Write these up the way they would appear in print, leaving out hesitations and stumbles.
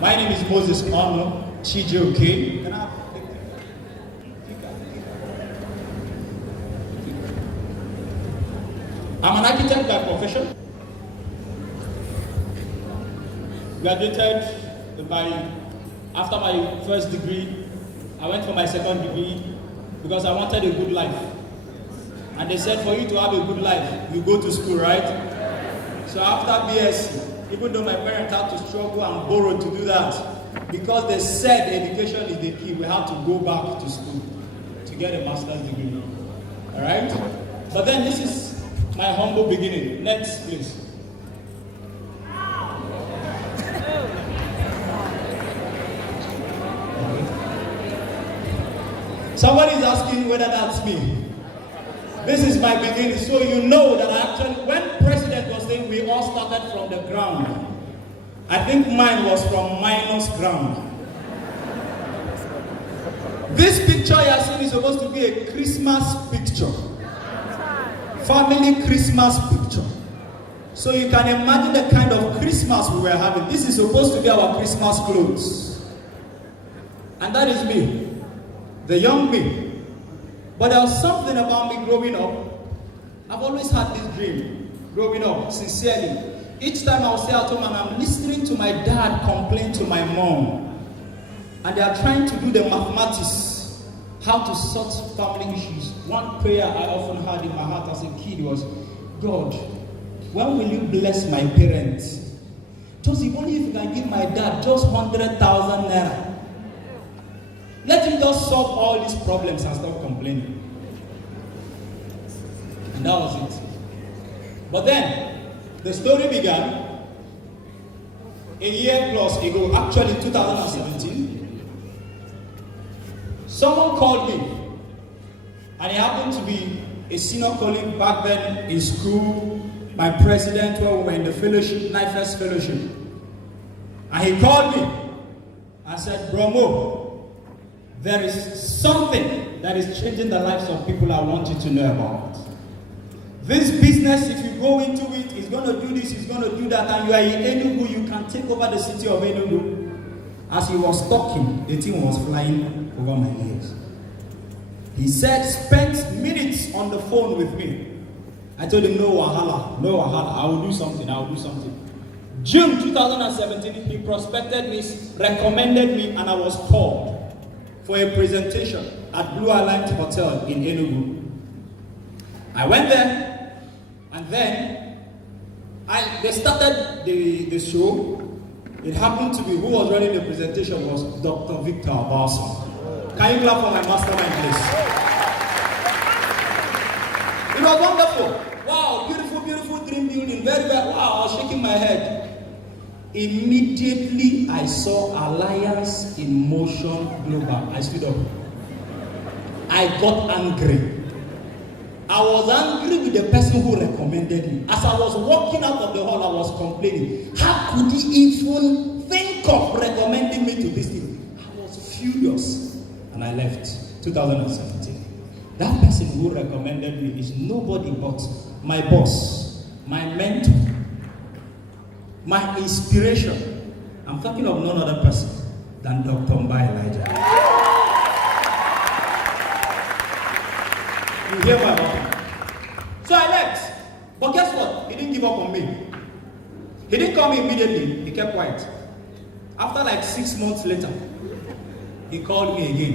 My name is Moses Ono Chijoke. I'm an architect by profession. Graduated after my first degree. I went for my second degree because I wanted a good life. And they said for you to have a good life, you go to school, right? So after BSc, even though my parents had to struggle and borrow to do that, because they said education is the key, we had to go back to school to get a master's degree. All right? But then this is my humble beginning. Next, please. Somebody is asking whether that's me. This is my beginning, so you know that when President was saying we all started from the ground, I think mine was from minus ground. This picture you are seeing is supposed to be a Christmas picture. Family Christmas picture. So you can imagine the kind of Christmas we were having. This is supposed to be our Christmas clothes. And that is me. The young me. But there was something about me growing up. I've always had this dream, growing up, sincerely. Each time I'll stay at home and I'm listening to my dad complain to my mom. And they are trying to do the mathematics, how to sort family issues. One prayer I often had in my heart as a kid was, God, when will you bless my parents? Just if only if you can give my dad just 100,000 naira. Let him just solve all these problems and stop complaining. And that was it. But then, the story began a year plus ago, actually 2017. Someone called me, and he happened to be a senior colleague back then in school, my president when we were in the fellowship, NIFES fellowship. And he called me and said, Bromo, there is something that is changing the lives of people I want you to know about. This business, if you go into it, is going to do this, is going to do that, and you are in Enugu, you can take over the city of Enugu. As he was talking, the thing was flying over my ears. He said, spent minutes on the phone with me. I told him, no wahala, I will do something. June 2017, he prospected me, recommended me, and I was called for a presentation at Blue Island Hotel in Enugu. I went there, and then they started the show. It happened to be who was running the presentation was Dr. Victor Abasu. Can you clap for my mastermind, please? It was wonderful. Wow, beautiful dream building. Very well. Wow, I was shaking my head. Immediately, I saw Alliance in Motion Global. I stood up. I got angry. I was angry with the person who recommended me. As I was walking out of the hall, I was complaining. How could he even think of recommending me to this thing? I was furious. And I left. 2017. That person who recommended me is nobody but my boss, my mentor, my inspiration. I'm talking of none other person than Dr. Mba Elijah. You hear my mouth? So I left. But guess what? He didn't give up on me. He didn't call me immediately. He kept quiet. After like 6 months later, he called me again.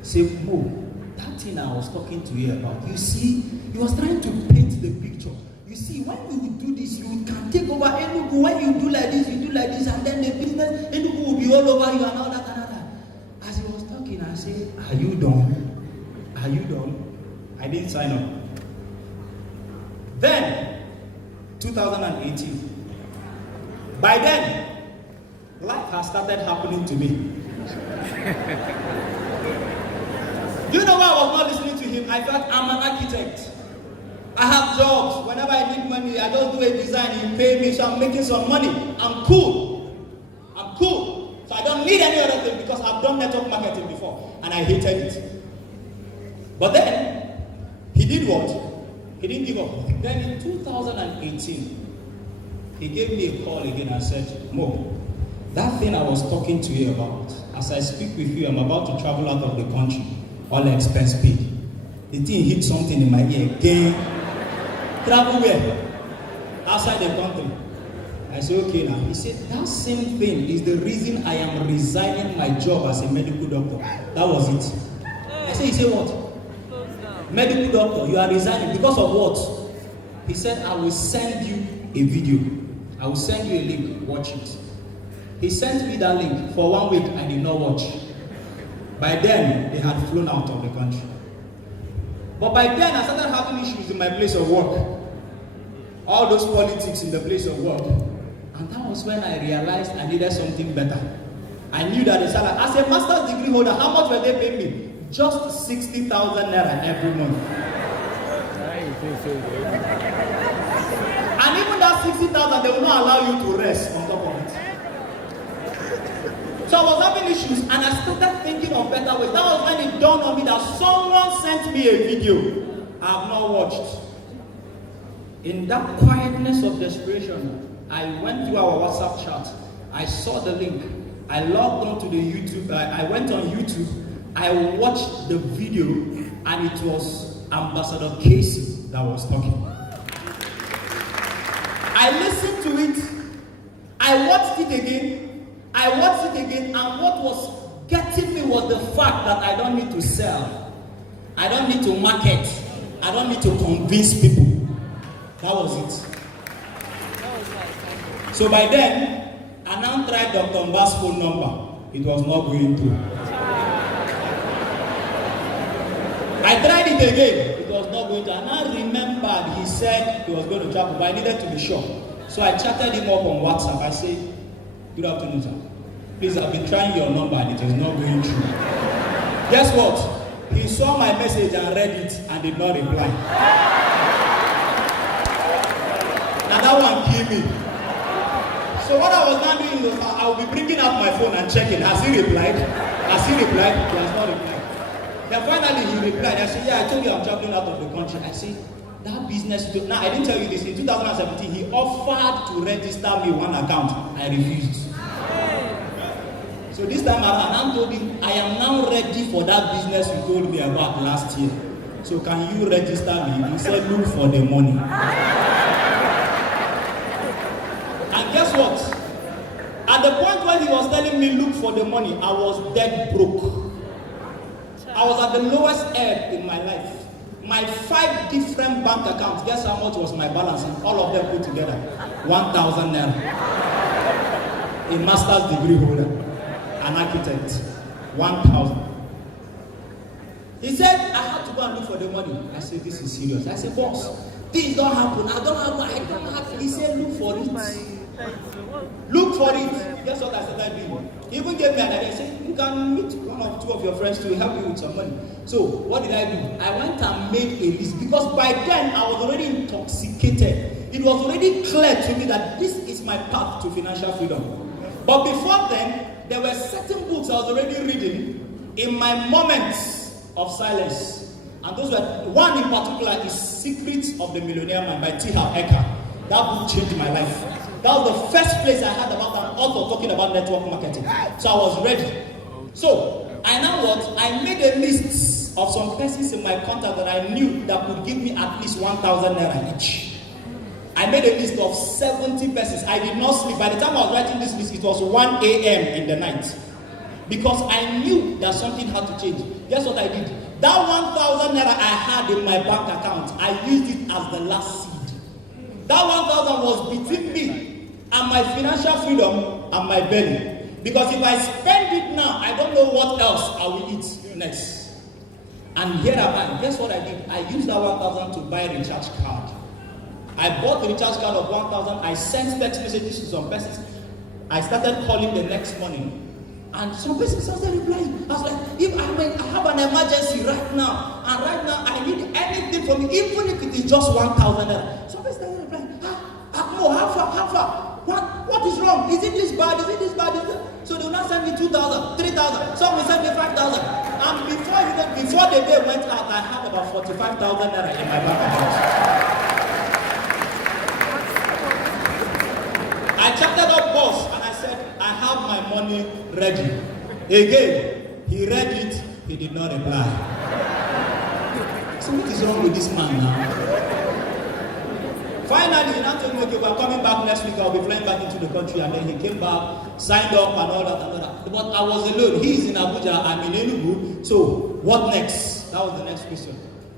He said, Mo, that thing I was talking to you about, you see, he was trying to paint the picture. You see, when you would do this, you can take over Enugu. When you do like this, you do like this, and then the business, Enugu will be all over you and all that and all that. As he was talking, I said, are you done? Are you done? I didn't sign up. Then, 2018. By then, life has started happening to me. Do you know why I was not listening to him? I felt I'm an architect. I have jobs. Whenever I need money, I just do a design. He pay me, so I'm making some money. I'm cool. So I don't need any other thing because I've done network marketing before and I hated it. But then, he did what? He didn't give up. Then in 2018, he gave me a call again and said, Mo, That thing I was talking to you about, as I speak with you, I'm about to travel out of the country, all expense paid. The thing hit something in my ear again. Travel where? Outside the country. I said, okay now. He said, that same thing is the reason I am resigning my job as a medical doctor. That was it. I said, he said what? Medical doctor, you are resigning because of what? He said, I will send you a video. I will send you a link, watch it. He sent me that link. For 1 week, I did not watch. By then, they had flown out of the country. But by then, I started having issues in my place of work. All those politics in the place of work. And that was when I realized I needed something better. I knew that the salary, as a master's degree holder, how much were they paying me? Just 60,000 naira every month. And even that 60,000, they will not allow you to rest on top of it. So I was having issues, and I started thinking of better ways. That was when it dawned on me that someone sent me a video I have not watched. In that quietness of desperation, I went through our WhatsApp chat. I saw the link. I logged on to the YouTube. I went on YouTube. I watched the video, and it was Ambassador Casey that was talking. I listened to it. I watched it again. And what was getting me was the fact that I don't need to sell. I don't need to market. I don't need to convince people. That was it. So by then, I now tried Dr. Mba's phone number. It was not going through. I tried it again. It was not going to. And I remembered he said he was going to travel, but I needed to be sure. So I chatted him up on WhatsApp. I said, good afternoon, sir. Please, I've been trying your number and it is not going through. Guess what? He saw my message and read it and did not reply. Now that one killed me. So what I was now doing was I will be bringing out my phone and checking. Has he replied? Has he replied? He has not replied. Then finally he replied. I said, yeah, I told you I'm traveling out of the country. I said, that business. Now I didn't tell you this. In 2017, he offered to register me one account. I refused. So this time around, I told him, I am now ready for that business you told me about last year. So can you register me? He said, look for the money. And guess what? At the point when he was telling me, look for the money, I was dead broke. I was at the lowest ebb in my life. My 5 different bank accounts, guess how much was my balance? All of them put together, 1,000 naira. A master's degree holder. An architect, 1,000. He said, I had to go and look for the money. I said, this is serious. I said, boss, this don't happen. I don't have. He said, look for it. Look for it. Guess what I started doing? He even gave me an idea. He said, you can meet 1 or 2 of your friends to help you with some money. So, what did I do? I went and made a list. Because by then, I was already intoxicated. It was already clear to me that this is my path to financial freedom. But before then, there were certain books I was already reading in my moments of silence. And those were, one in particular is Secrets of the Millionaire Man by T. Harv Eker. That book changed my life. That was the first place I heard about an author talking about network marketing. So I was ready. So I now what? I made a list of some persons in my contact that I knew that could give me at least 1,000 naira each. I made a list of 70 persons. I did not sleep. By the time I was writing this list, it was 1 a.m. in the night. Because I knew that something had to change. Guess what I did? That 1,000 naira I had in my bank account, I used it as the last seed. That 1,000 was between me and my financial freedom and my belly. Because if I spend it now, I don't know what else I will eat next. And here am I. Guess what I did? I used that 1,000 to buy a recharge card. I bought the recharge card of 1,000. I sent text messages to some persons. I started calling the next morning. And some persons started replying. I was like, if I have an emergency right now, and right now I need anything from you, even if it is just 1,000 naira. Some persons started replying, how far? What is wrong? Is it this bad? Is it this bad? So they will not send me 2,000, 3,000. Some will send me 5,000. And before the day went out, I had about 45,000 naira in my bank account. I chatted up boss and I said, I have my money ready. Again, he read it, he did not reply. So what is wrong with this man now? Finally, he now told me, okay, we're coming back next week, I'll be flying back into the country. And then he came back, signed up and all that and all that. But I was alone. He's in Abuja, I'm in Enugu. So what next? That was the next question.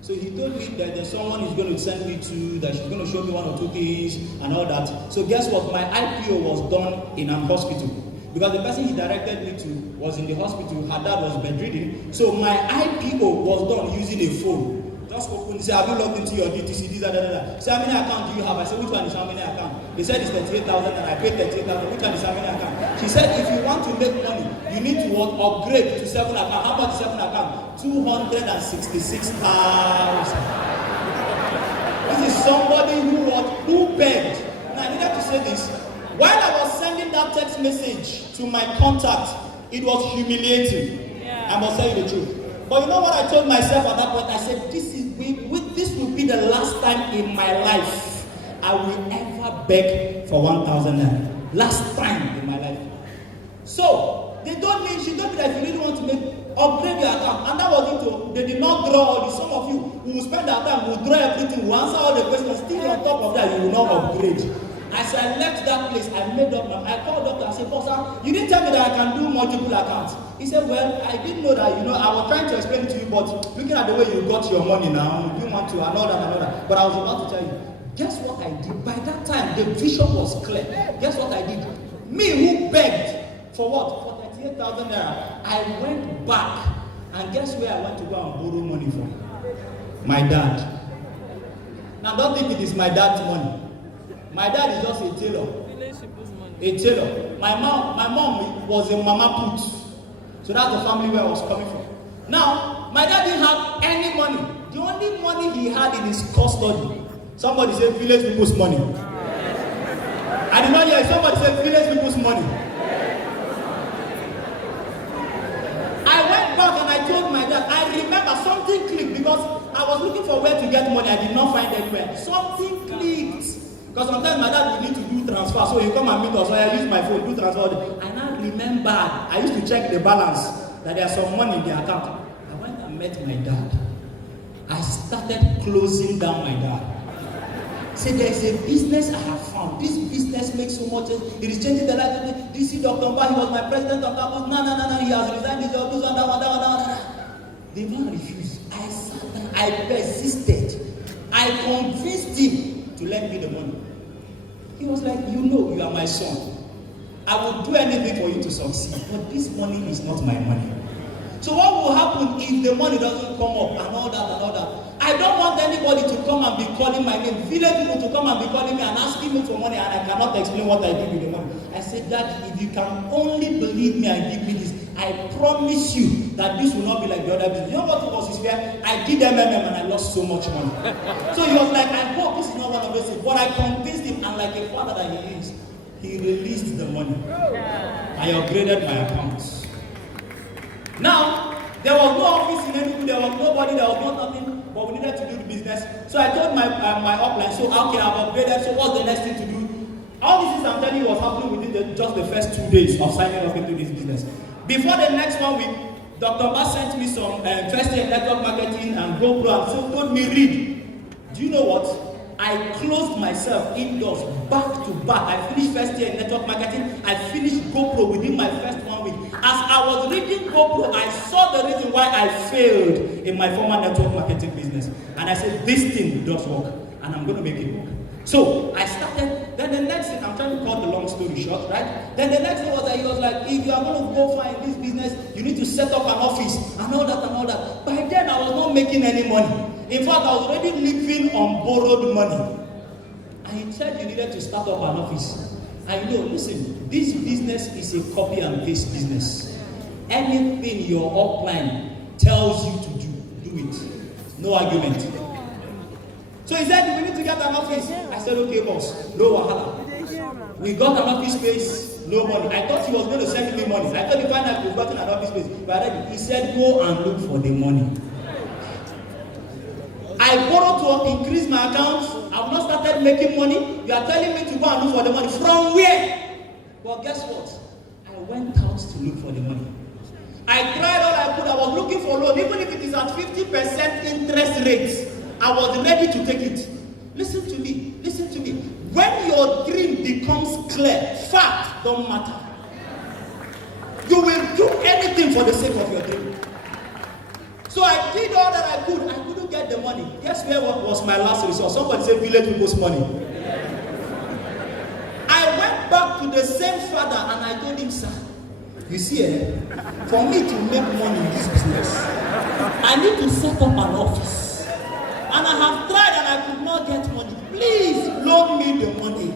So he told me that there's someone he's going to send me to, that she's going to show me 1 or 2 things and all that. So guess what? My IPO was done in an hospital. Because the person he directed me to was in the hospital, her dad was bedridden. So my IPO was done using a phone. Just open, say, have you logged into your DTC, this, that. Say, how many accounts do you have? I said, which one is how many accounts? They said it's 38,000 and I paid 38,000. Which one is how many accounts? She said, if you want to make money, you need to upgrade to 7 accounts. How much is 7 accounts? 266,000. This is somebody who begged. Now I needed to say this. While I was sending that text message to my contact, it was humiliating. Yeah. I must tell you the truth. But you know what I told myself at that point? I said, this will be the last time in my life I will ever beg for 1,000 naira. Last time in my life. So she told me that if you really want to upgrade your account, and that was it. They did not draw all this. Some of you who will spend our time, will draw everything, will answer all the questions, still on top of that, you will not upgrade. As I left that place, I made up I called doctor, I said, Boss, you didn't tell me that I can do multiple accounts. He said, well, I didn't know that, I was trying to explain it to you, but looking at the way you got your money now, you want to, and all that. But I was about to tell you, guess what I did? By that time, the vision was clear. Guess what I did? Me who begged for what? For 38,000 naira. I went back, and guess where I went to go and borrow money from? My dad. Now, don't think it is my dad's money. My dad is just a tailor. A tailor. My mom was a mama put. So that's the family where I was coming from. Now, my dad didn't have any money. The only money he had in his custody. Somebody said village people's money. I did not hear somebody said village people's money. I went back and I told my dad, I remember something clicked because I was looking for where to get money. I did not find anywhere. Something clicked. Because sometimes my dad would need to do transfer, so he come and meet us, so I use my phone, do transfer. I now remember, I used to check the balance, that there's some money in the account. I went and met my dad. I started closing down my dad. Said, there's a business I have found. This business makes so much sense. It is changing the life of me. Do you see Dr. Mba? He was my president of campus. No, he has resigned his job. The man refused. I sat down, I persisted. I convinced him to lend me the money. He was like, you are my son. I will do anything for you to succeed, but this money is not my money. So what will happen if the money doesn't come up and all that? I don't want anybody to come and be calling my name. Village people to come and be calling me and asking me for money, and I cannot explain what I did with the money. I said, Dad, if you can only believe me and give me this, I promise you that this will not be like the other business. You know what was his fear? I did MMM and I lost so much money. So he was like, I hope this is not one of those things. But I convinced him, and like a father that he is, he released the money. I upgraded my accounts. Now, there was no office in Enugu, there was nobody, there was nothing, but we needed to do the business. So I told my upline, so okay, I've upgraded, so what's the next thing to do? All this is I'm telling you was happening within just the first 2 days of signing up into this business. Before the next 1 week, Dr. Mba sent me some first year network marketing and GoPro, and so told me, read. Do you know what? I closed myself indoors, back to back. I finished first year in network marketing. I finished GoPro within my first 1 week. As I was reading GoPro, I saw the reason why I failed in my former network marketing business. And I said, this thing does work, and I'm going to make it work. So I started. Then the next thing, I'm trying to cut the long story short, right? Then the next thing was that he was like, if you are going to go far in this business, you need to set up an office and all that and all that. By then, I was not making any money. In fact, I was already living on borrowed money. And he said you needed to start up an office. And listen, this business is a copy and paste business. Anything your upline tells you to do it. No argument. So he said, we need to get an office. I said, okay, boss, no wahala. We got an office space, no money. I thought he was going to send me money. I thought he found out we've gotten an office space. But he said, go and look for the money. I borrowed to increase my accounts. I've not started making money. You are telling me to go and look for the money. From where? But guess what? I went out to look for the money. I tried all I could. I was looking for loan, even if it is at 50% interest rate. I was ready to take it. Listen to me. Listen to me. When your dream becomes clear, fact don't matter. You will do anything for the sake of your dream. So I did all that I could. I couldn't get the money. Guess where was my last resort? Somebody said village people's money. I went back to the same father and I told him, sir, you see, for me to make money in this business, I need to set up an office. And I have tried and I could not get money. Please loan me the money.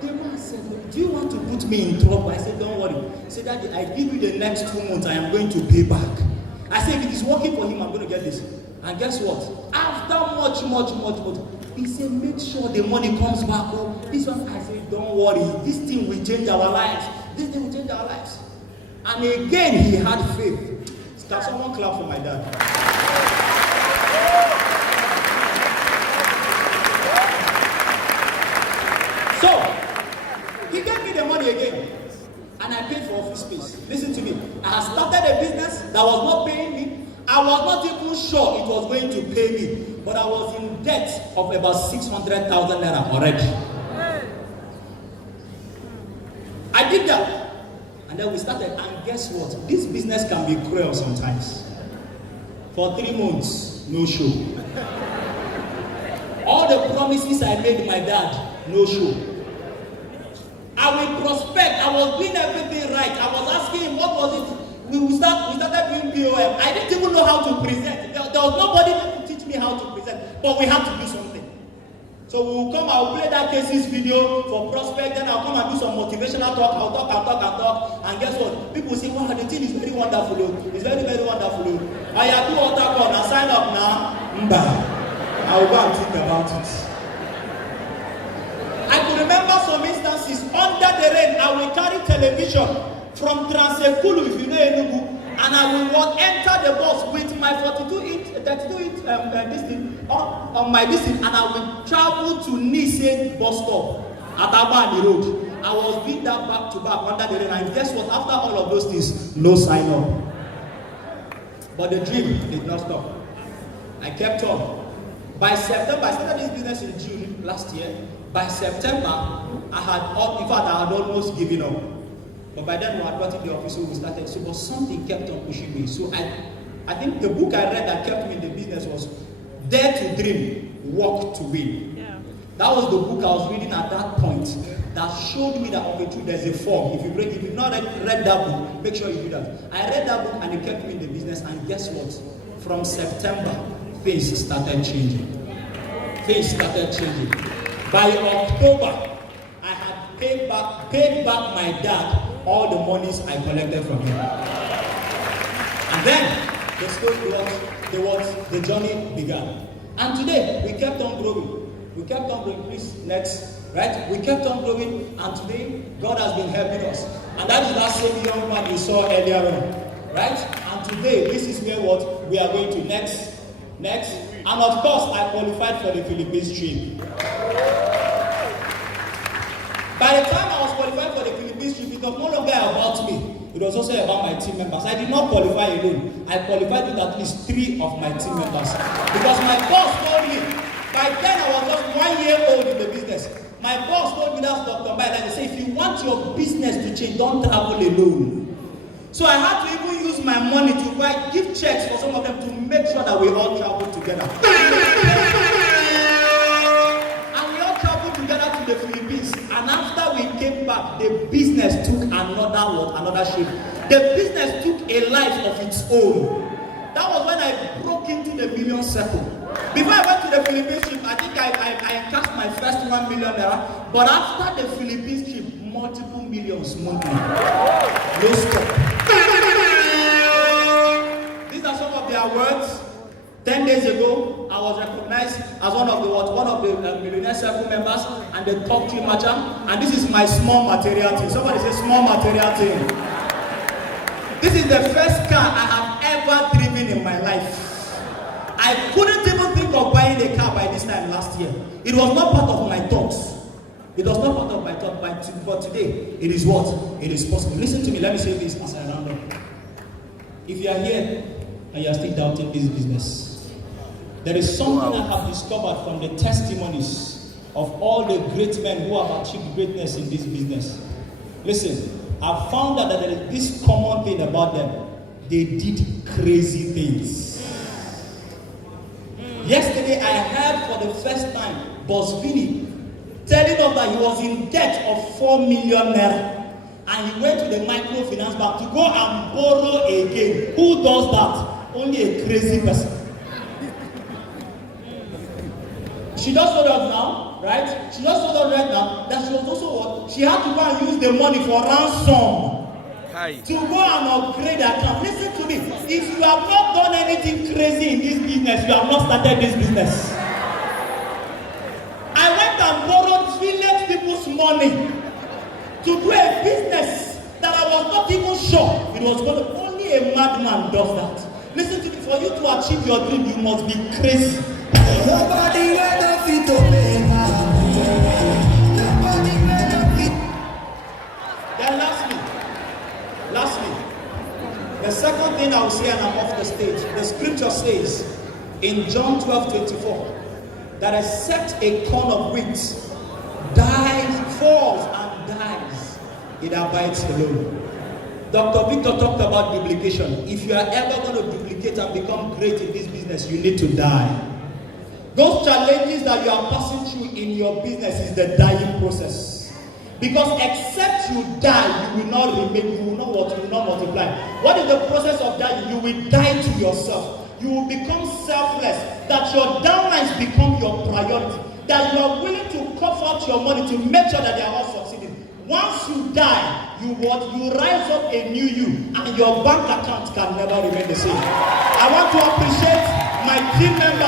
The man said, do you want to put me in trouble? I said, don't worry. He said, Daddy, I give you the next 2 months, I am going to pay back. I said, if it is working for him, I'm going to get this. And guess what? After much, he said, make sure the money comes back. Oh, this one, I said, don't worry. This thing will change our lives. This thing will change our lives. And again, he had faith. Can someone clap for my dad? So, he gave me the money again. And I paid for office space. Listen to me. I had started a business that was not paying me. I was not even sure it was going to pay me. But I was in debt of about 600,000 naira already. I did that. And then we started. And guess what? This business can be cruel sometimes. For 3 months, no show. All the promises I made my dad, no show. I will prospect. I was doing everything right. I was asking him, what was it? We started doing POM. I didn't even know how to present. There was nobody to teach me how to present. But we had to do something. So we will come, I'll play that cases video for prospect, then I'll come and do some motivational talk. I'll talk. And guess what? People say, wow, the thing is very wonderful. It's very, very wonderful. I have to altar call and sign up now. I will go and think about it. I can remember some instances under the rain. I will carry television from Transekulu, if you know Enugu, and I will enter the bus with my 32-inch this thing on my distance, and I will travel to Nissan bus stop at Abani Road. I was doing that back to back under the rain, and guess what? After all of those things, no sign up. But the dream did not stop. I kept on. By September, I started this business in June last year. By September, I had almost given up. But by then, we had gotten the office, so we started. So, but something kept on pushing me. So I think the book I read that kept me in the business was Dare to Dream, Work to Win. Yeah. That was the book I was reading at that point that showed me that, okay, there's a form. If you've not read that book, make sure you do that. I read that book and it kept me in the business. And guess what? From September, things started changing. By October, I had paid back my dad all the monies I collected from him. And then the story the journey began. And today we kept on growing. Please, next. Right? We kept on growing, and today God has been helping us. And that is that same young man you saw earlier on. Right? And today this is where we are going to next. And of course, I qualified for the Philippines trip. By the time I was qualified for the Philippines trip, it was no longer about me. It was also about my team members. I did not qualify alone. I qualified with at least 3 of my team members. Because my boss told me, by then I was just 1 year old in the business. My boss told me, that's Dr. Biden, he said, if you want your business to change, don't travel alone. So I had to even use my money to give checks for some of them to make sure that we all travel together. And we all traveled together to the Philippines. And after we came back, the business took another shape. The business took a life of its own. That was when I broke into the million circle. Before I went to the Philippines trip, I think I cashed my first 1 million naira. But after the Philippines trip, multiple millions monthly. No stop. These are some of their words. 10 days ago, I was recognized as one of the Millionaire Circle members and the top 3 merchant. And this is my small material team. Somebody say small material team. This is the first car I have ever driven in my life. I couldn't even think of buying a car by this time last year. It was not part of my thoughts. It was not part of my thought, but today, it is what? It is possible. Listen to me, let me say this as I round up. If you are here and you are still doubting this business, there is something I have discovered from the testimonies of all the great men who have achieved greatness in this business. Listen, I found out that there is this common thing about them. They did crazy things. Yesterday, I heard for the first time Boss Vinny telling us that he was in debt of 4 million naira. And he went to the microfinance bank to go and borrow again. Who does that? Only a crazy person. She just told us now, right? She just told us right now that she was also what? She had to go and use the money for ransom. To go and upgrade her account. Listen to me. If you have not done anything crazy in this business, you have not started this business. I went and borrowed village people's money to do a business that I was not even sure it was going to. Only a madman does that. Listen to me. For you to achieve your dream, you must be crazy. Nobody ever fit to pay. Then lastly, the second thing I will say, and I'm off the stage. The scripture says in John 12:24 that except a corn of wheat falls and dies, it abides alone. Dr. Victor talked about duplication. If you are ever going to duplicate and become great in this business, you need to die. Those challenges that you are passing through in your business is the dying process. Because except you die, you will not remain, you will not multiply. What is the process of dying? You will die to yourself. You will become selfless. That your downlines become your priority. That you are willing to cough out your money to make sure that they are all succeeding. Once you die, you rise up a new you, and your bank account can never remain the same. I want to appreciate my team members.